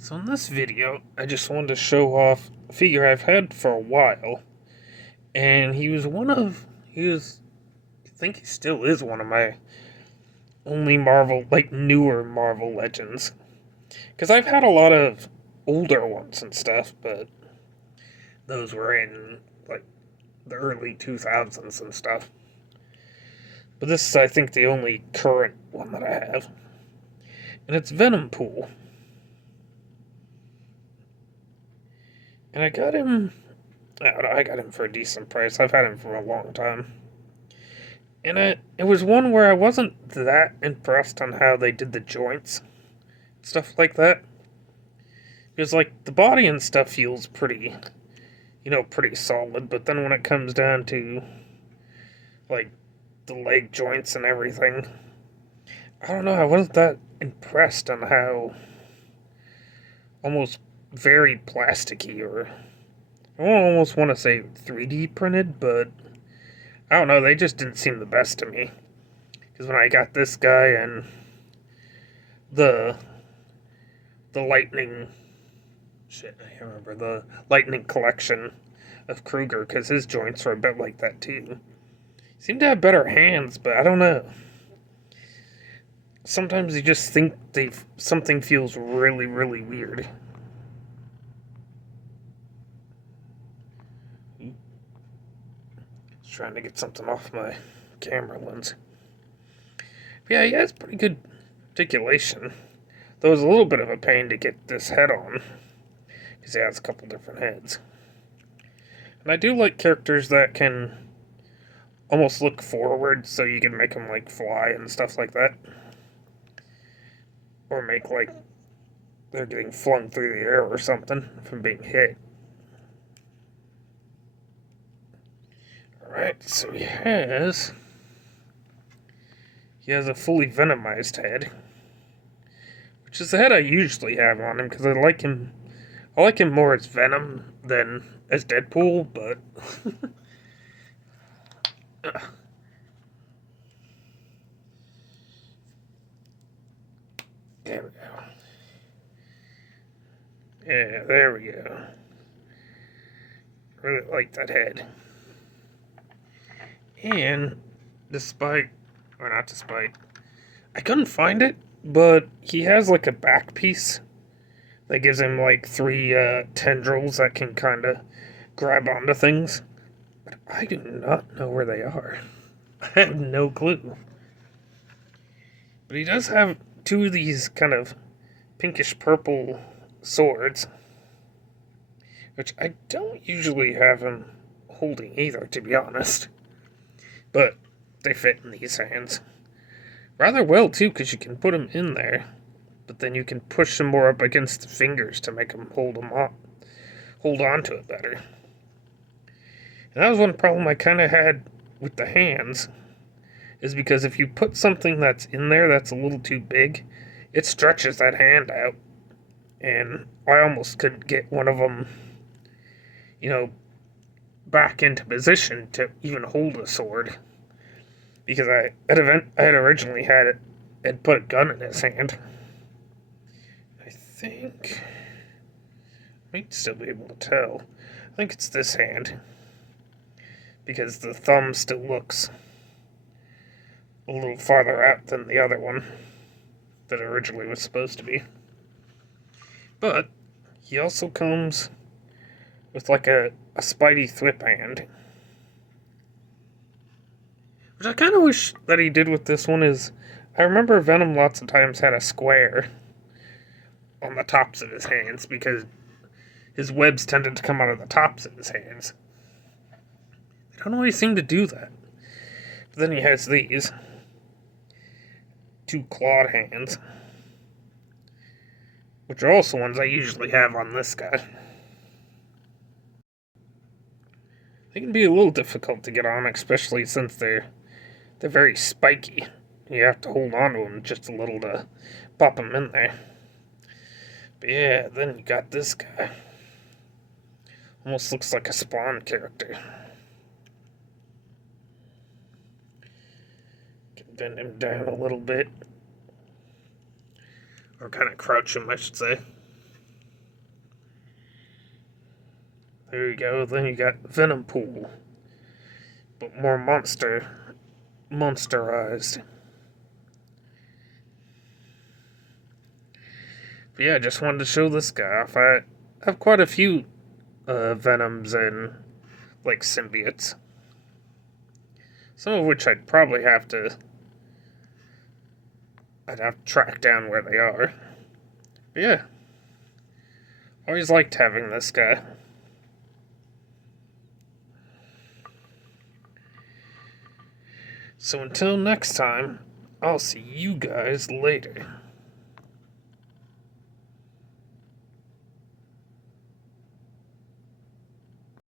So in this video, I just wanted to show off a figure I've had for a while, and I think he still is one of my only newer Marvel Legends. Because I've had a lot of older ones and stuff, but those were in, like, the early 2000s and stuff. But this is, I think, the only current one that I have. And it's Deadpool. And I got him for a decent price. I've had him for a long time. And it was one where I wasn't that impressed on how they did the joints, stuff like that. Because, like, the body and stuff feels pretty solid, but then when it comes down to, like, the leg joints and everything, I don't know, I wasn't that impressed on how almost very plasticky, or I almost want to say 3D printed, but I don't know, they just didn't seem the best to me. Because when I got this guy and the lightning I can't remember the lightning collection of Kruger, because his joints are a bit like that too. Seem to have better hands, but I don't know. Sometimes you just think something feels really, really weird. Just trying to get something off my camera lens. But yeah, he has pretty good articulation. Though it was a little bit of a pain to get this head on, because he has a couple different heads. And I do like characters that can almost look forward, so you can make them, like, fly and stuff like that. Or make, like, they're getting flung through the air or something from being hit. Alright, so he has a fully venomized head, which is the head I usually have on him, because I like him more as Venom than as Deadpool, but there we go. Yeah, there we go. Really like that head. And I couldn't find it, but he has, like, a back piece that gives him, like, three tendrils that can kind of grab onto things. But I do not know where they are. I have no clue. But he does have two of these kind of pinkish purple swords, which I don't usually have him holding either, to be honest. But they fit in these hands rather well, too, because you can put them in there, but then you can push them more up against the fingers to make them hold on to it better. And that was one problem I kind of had with the hands, is because if you put something that's in there that's a little too big, it stretches that hand out, and I almost couldn't get one of them, back into position to even hold a sword, because I had originally had put a gun in his hand. I think I might still be able to tell. I think it's this hand, because the thumb still looks a little farther out than the other one that originally was supposed to be. But he also comes with, like, a Spidey Thwip hand, which I kind of wish that he did with this one. Is I remember Venom lots of times had a square on the tops of his hands, because his webs tended to come out of the tops of his hands. They don't always seem to do that. But then he has these two clawed hands, which are also ones I usually have on this guy. They can be a little difficult to get on, especially since they're very spiky. You have to hold on to them just a little to pop them in there. But yeah, then you got this guy. Almost looks like a Spawn character. Can bend him down a little bit. Or kind of crouch him, I should say. There you go. Then you got Venom Pool, but more monsterized. But yeah, I just wanted to show this guy off. I have quite a few Venoms and like symbiotes. Some of which I'd have to track down where they are. But yeah, always liked having this guy. So until next time, I'll see you guys later.